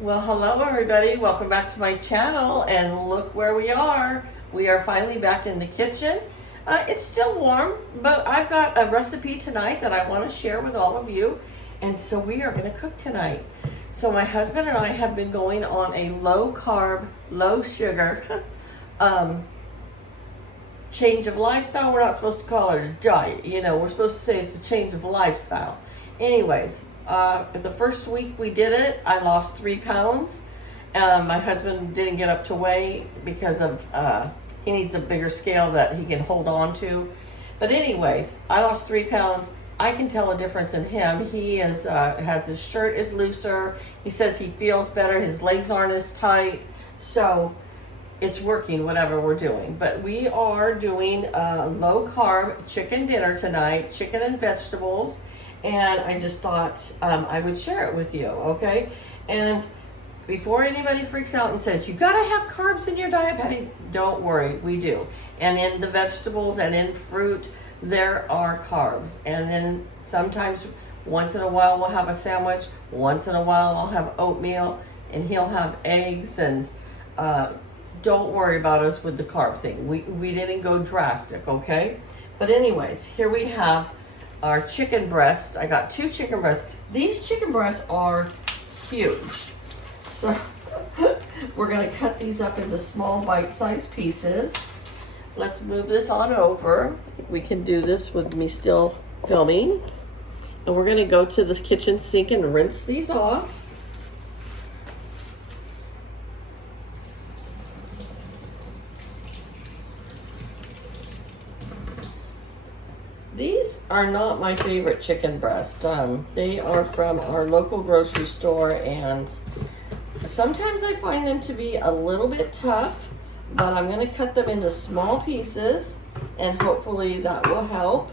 Well, hello everybody. Welcome back to my channel, and look where we are. We are finally back in the kitchen. It's still warm, but I've got a recipe tonight that I want to share with all of you, and so we are going to cook tonight. So my husband and I have been going on a low carb, low sugar change of lifestyle. We're not supposed to call it a diet. We're supposed to say it's a change of lifestyle. Anyways, the first week we did it, I lost 3 pounds. My husband didn't get up to weigh because of he needs a bigger scale that he can hold on to. But anyways, I lost 3 pounds. I can tell a difference in him. He is has his shirt is looser. He says he feels better. His legs aren't as tight. So it's working, whatever we're doing. But we are doing a low carb chicken dinner tonight, chicken and vegetables. And I just thought I would share it with you, okay? And before anybody freaks out and says, you gotta have carbs in your diet, Patty, don't worry, we do. And in the vegetables and in fruit, there are carbs. And then sometimes, once in a while, we'll have a sandwich. Once in a while, I'll have oatmeal, and he'll have eggs. And don't worry about us with the carb thing. We didn't go drastic, okay? But anyways, here we have our chicken breast. I got 2 chicken breasts. These chicken breasts are huge. So we're gonna cut these up into small bite-sized pieces. Let's move this on over. I think we can do this with me still filming. And we're gonna go to the kitchen sink and rinse these off. These are not my favorite chicken breast. They are from our local grocery store, and sometimes I find them to be a little bit tough, but I'm going to cut them into small pieces, and hopefully that will help.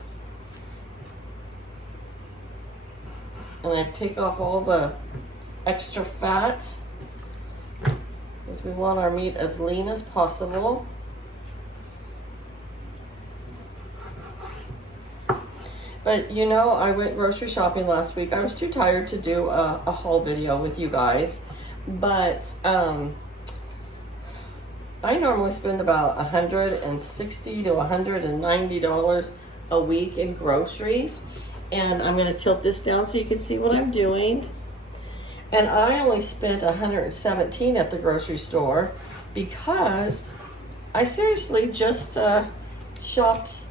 And I take off all the extra fat, because we want our meat as lean as possible. But I went grocery shopping last week. I was too tired to do a haul video with you guys. But I normally spend about $160 to $190 a week in groceries. And I'm going to tilt this down so you can see what I'm doing. And I only spent $117 at the grocery store because I seriously just shopped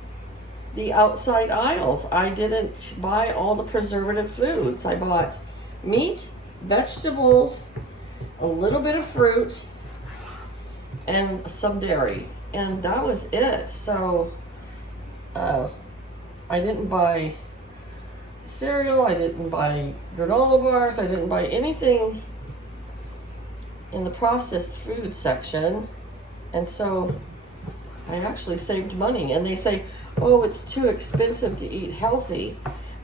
the outside aisles. I didn't buy all the preservative foods. I bought meat, vegetables, a little bit of fruit, and some dairy. And that was it. So I didn't buy cereal. I didn't buy granola bars. I didn't buy anything in the processed food section. And so I actually saved money. And they say, oh, it's too expensive to eat healthy.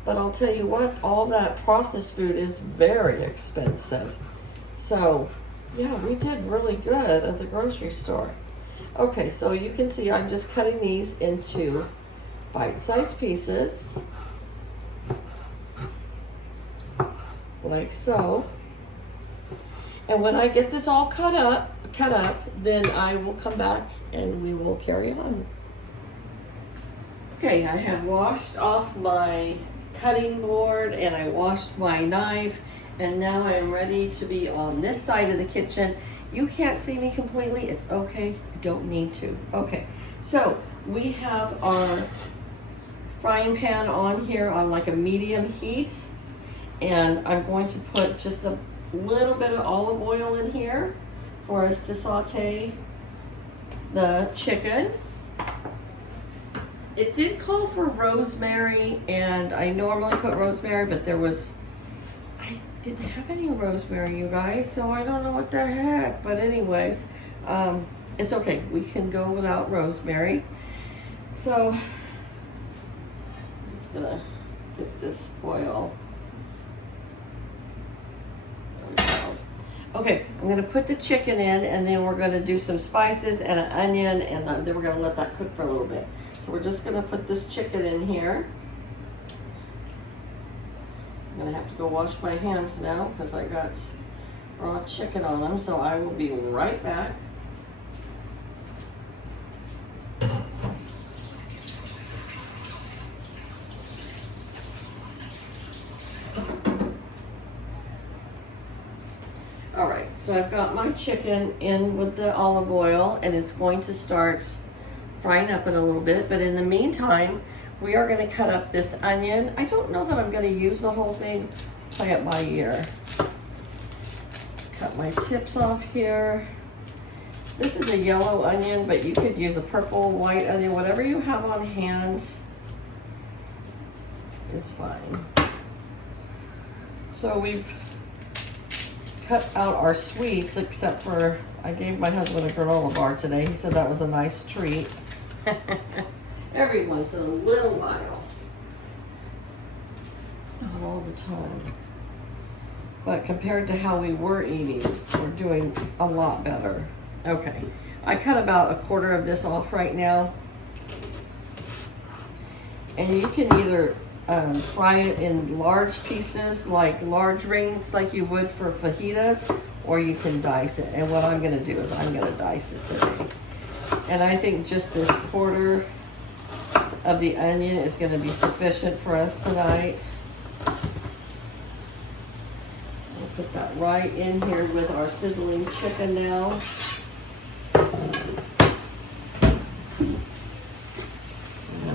But I'll tell you what, all that processed food is very expensive. So, yeah, we did really good at the grocery store. Okay, so you can see I'm just cutting these into bite-sized pieces. Like so. And when I get this all cut up, then I will come back and we will carry on. Okay, I have washed off my cutting board and I washed my knife, and now I am ready to be on this side of the kitchen. You can't see me completely. It's okay. You don't need to. Okay, so we have our frying pan on here on like a medium heat, and I'm going to put just a little bit of olive oil in here for us to saute the chicken. It did call for rosemary, and I normally put rosemary, but I didn't have any rosemary, you guys, so I don't know what the heck. But anyways, it's okay. We can go without rosemary. So I'm just gonna get this oil. Okay, I'm gonna put the chicken in, and then we're gonna do some spices and an onion, and then we're gonna let that cook for a little bit. So we're just gonna put this chicken in here. I'm gonna have to go wash my hands now because I got raw chicken on them, so I will be right back. All right, so I've got my chicken in with the olive oil, and it's going to start frying up in a little bit, but in the meantime, we are going to cut up this onion. I don't know that I'm going to use the whole thing. Play it by ear. Cut my tips off here. This is a yellow onion, but you could use a purple, white onion, whatever you have on hand is fine. So we've cut out our sweets, except for I gave my husband a granola bar today. He said that was a nice treat. Every once in a little while. Not all the time. But compared to how we were eating, we're doing a lot better. Okay, I cut about a quarter of this off right now. And you can either fry it in large pieces, like large rings, like you would for fajitas, or you can dice it. And what I'm gonna do is I'm gonna dice it today. And I think just this quarter of the onion is gonna be sufficient for us tonight. I'll put that right in here with our sizzling chicken now. I'm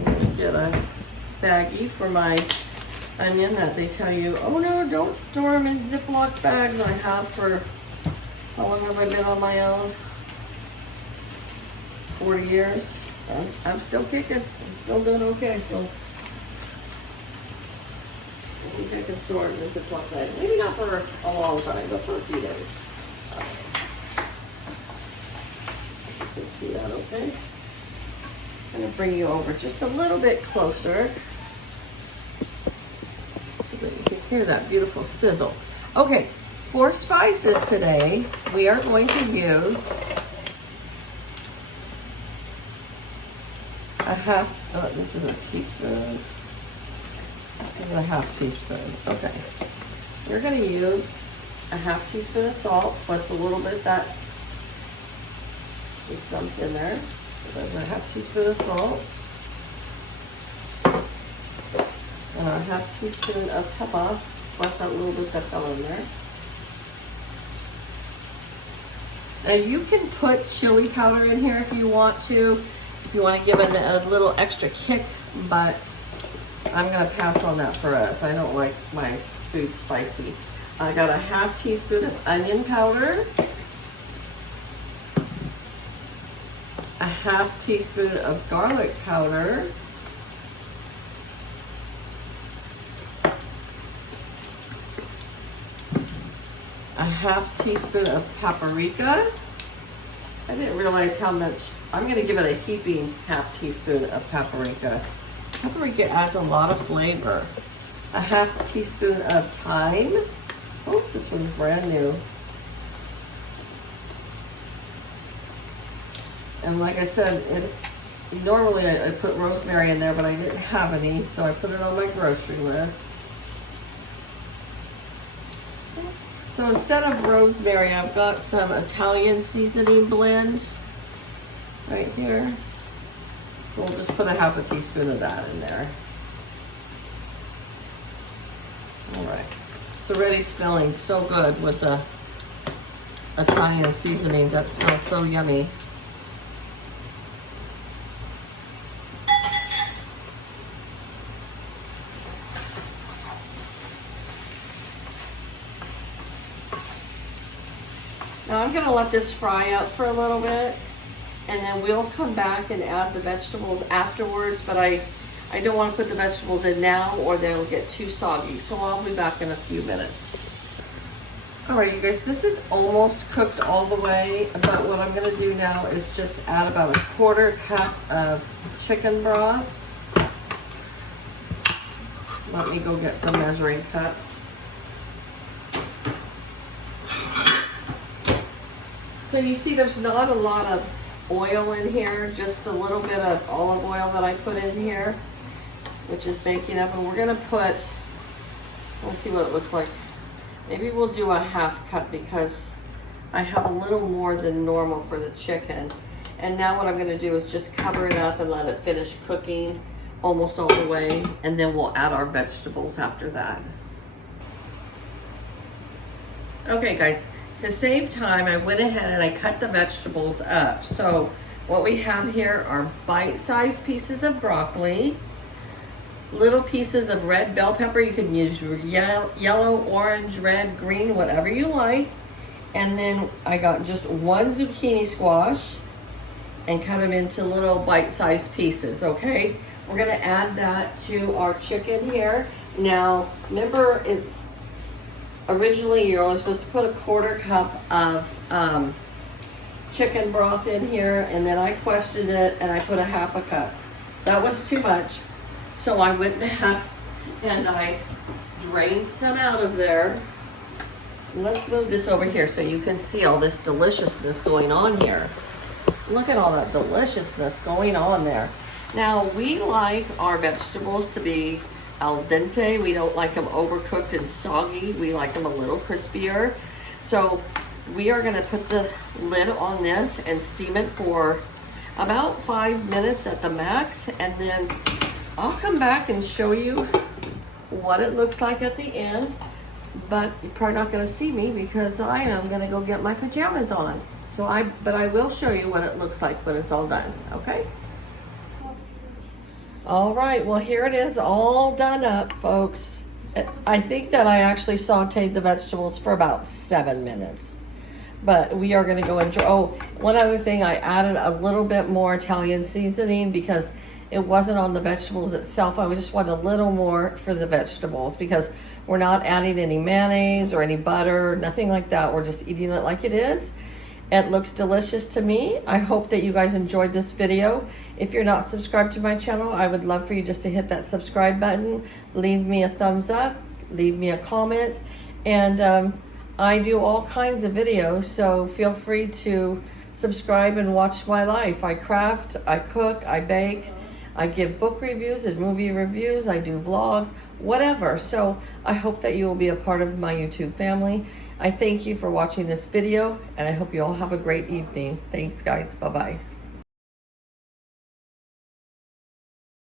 gonna get a baggie for my onion that they tell you, oh no, don't store them in Ziploc bags. I have for, how long have I been on my own? 40 years. I'm still kicking. I'm still doing okay, so I think I can store it in a Ziploc bag. Maybe not for a long time, but for a few days. You can see that okay? I'm gonna bring you over just a little bit closer so that you can hear that beautiful sizzle. Okay, for spices today, we are going to use a half, oh, this is a teaspoon. This is a half teaspoon. Okay. We're going to use a half teaspoon of salt plus a little bit that we dumped in there. So there's a half teaspoon of salt. And a half teaspoon of pepper plus that little bit that fell in there. Now you can put chili powder in here if you want to. If you want to give it a little extra kick, but I'm going to pass on that for us. I don't like my food spicy. I got a half teaspoon of onion powder, a half teaspoon of garlic powder, a half teaspoon of paprika. I didn't realize how much. I'm going to give it a heaping half teaspoon of paprika. Paprika adds a lot of flavor. A half teaspoon of thyme. Oh, this one's brand new. And like I said, normally I put rosemary in there, but I didn't have any, so I put it on my grocery list. So instead of rosemary, I've got some Italian seasoning blends right here. So we'll just put a half a teaspoon of that in there. All right. It's already smelling so good with the Italian seasonings. That smells so yummy. Now I'm going to let this fry up for a little bit, and then we'll come back and add the vegetables afterwards, but I don't want to put the vegetables in now or they'll get too soggy, so I'll be back in a few minutes. Alright you guys, this is almost cooked all the way, but what I'm going to do now is just add about a quarter cup of chicken broth. Let me go get the measuring cup. So you see there's not a lot of oil in here, just the little bit of olive oil that I put in here, which is baking up, and we're gonna put, let's see what it looks like. Maybe we'll do a half cut because I have a little more than normal for the chicken. And now what I'm gonna do is just cover it up and let it finish cooking almost all the way, and then we'll add our vegetables after that. Okay guys, to save time, I went ahead and I cut the vegetables up. So what we have here are bite-sized pieces of broccoli, little pieces of red bell pepper. You can use yellow, orange, red, green, whatever you like. And then I got just one zucchini squash and cut them into little bite-sized pieces, okay? We're gonna add that to our chicken here. Now, remember, it's originally you're only supposed to put a 1/4 cup of chicken broth in here, and then I questioned it and I put a 1/2 cup. That was too much. So I went back and I drained some out of there. Let's move this over here so you can see all this deliciousness going on here. Look at all that deliciousness going on there. Now, we like our vegetables to be al dente. We don't like them overcooked and soggy. We like them a little crispier. So we are gonna put the lid on this and steam it for about 5 minutes at the max, and then I'll come back and show you what it looks like at the end. But you're probably not gonna see me because I am gonna go get my pajamas on. But I will show you what it looks like when it's all done, okay? All right, well here it is all done up, folks. I think that I actually sauteed the vegetables for about 7 minutes. But we are gonna go enjoy. Oh, one other thing, I added a little bit more Italian seasoning because it wasn't on the vegetables itself. I just wanted a little more for the vegetables because we're not adding any mayonnaise or any butter, nothing like that. We're just eating it like it is. It looks delicious to me. I hope that you guys enjoyed this video. If you're not subscribed to my channel, I would love for you just to hit that subscribe button, leave me a thumbs up, leave me a comment, and I do all kinds of videos, so feel free to subscribe and watch my life. I craft, I cook, I bake, I give book reviews and movie reviews, I do vlogs, whatever. So I hope that you will be a part of my YouTube family. I thank you for watching this video, and I hope you all have a great evening. Thanks, guys. Bye-bye.